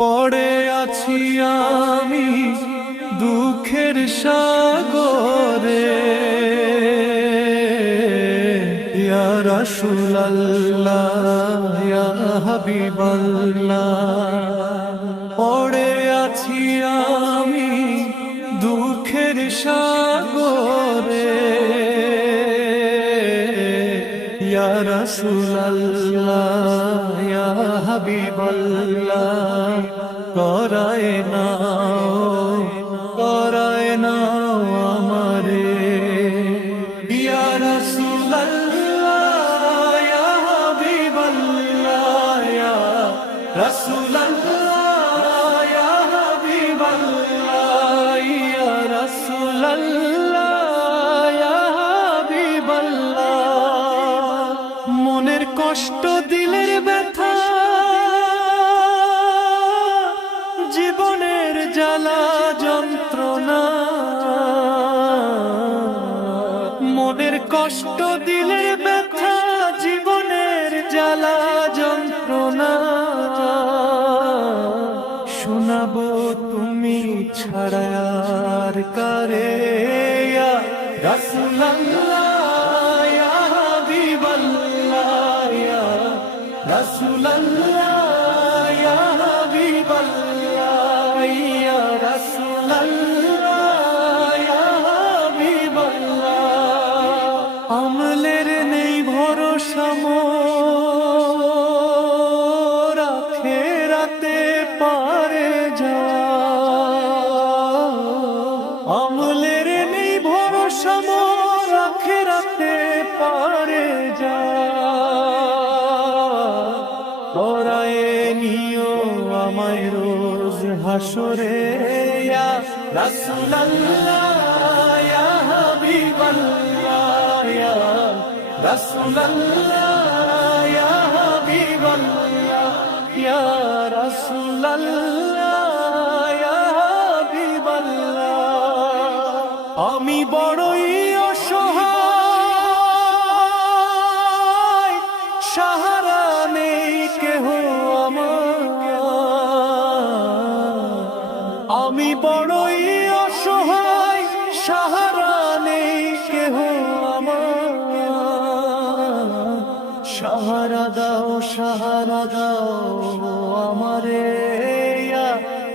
পড়ে আছি আমি দুঃখের সাগরে, ইয়া রাসূলুল্লাহ ইয়া হাবিবাল্লাহ। পড়ে আছি আমি দুঃখের সাগরে, ইয়া রাসূলুল্লাহ ইয়া হাবিবাল্লাহ। করায় নাও আমারে, ইয়া রাসূলুল্লাহ ইয়া হাবিবাল্লাহ, ইয়া রাসূলুল্লাহ ইয়া হাবিবাল্লাহ, ইয়া রাসূলুল্লাহ ইয়া হাবিবাল্লাহ। মনের কষ্ট দিলের ব্যথা, জীবনের জ্বালা যন্ত্রণা, মনের কষ্ট দিলের ব্যথা, জীবনের জ্বালা যন্ত্রণা। শোনাবো তুমি ছাড়া আর কারে, ইয়া রাসূলুল্লাহ ইয়া হাবিবাল্লাহ, ইয়া রাসূলুল্লাহ ইয়া হাবিবাল্লাহ, ইয়া রাসূলুল্লাহ ইয়া হাবিবাল্লাহ। আমলের নেই ভরসা মোর, আখিরাতে পারে যাওয়া। আমলের নেই ভরসা মোর, আখিরাতে পারে যাওয়া। পরায়ে নিও আমায় রোজ হাসরে, ইয়া রাসূলুল্লাহ ইয়া হাবিবাল্লাহ, ইয়া রাসূলুল্লাহ ইয়া হাবিবাল্লাহ, ইয়া রাসূলুল্লাহ ইয়া হাবিবাল্লাহ। আমি বড়ই অসহায়, সাহারা নেই কেহ আমার। আমি বড়ই অসহায়, সাহারা নেই কেহ আমার। সাহারা দাও আমারে, ইয়া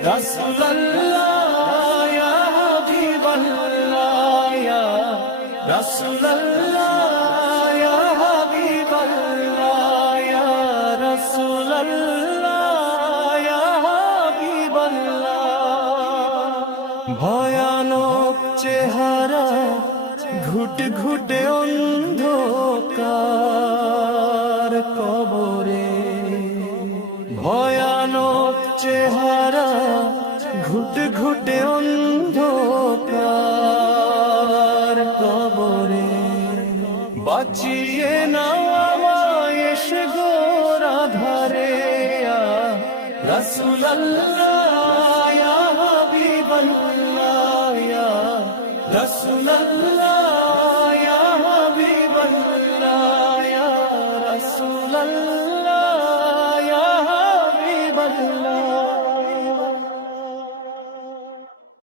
রাসূলুল্লাহ ইয়া হাবিবাল্লাহ, ইয়া রাসূলুল্লাহ ইয়া হাবিবাল্লাহ, ইয়া রাসূলুল্লাহ ইয়া হাবিবাল্লাহ। ভয়ানক চেহারা, ঘুটে ঘুটে অন্ধকার কবরে। ভয়ানক চেহারা, ঘুটে ঘুটে অন্ধকার কবরে। বাঁচিয়ে নাও আমায় এসে ঘোর আঁধারে, ইয়া রাসূলুল্লাহ ইয়া হাবিবাল্লাহ, ইয়া রাসূলুল্লাহ ইয়া হাবিবাল্লাহ, ইয়া রাসূলুল্লাহ।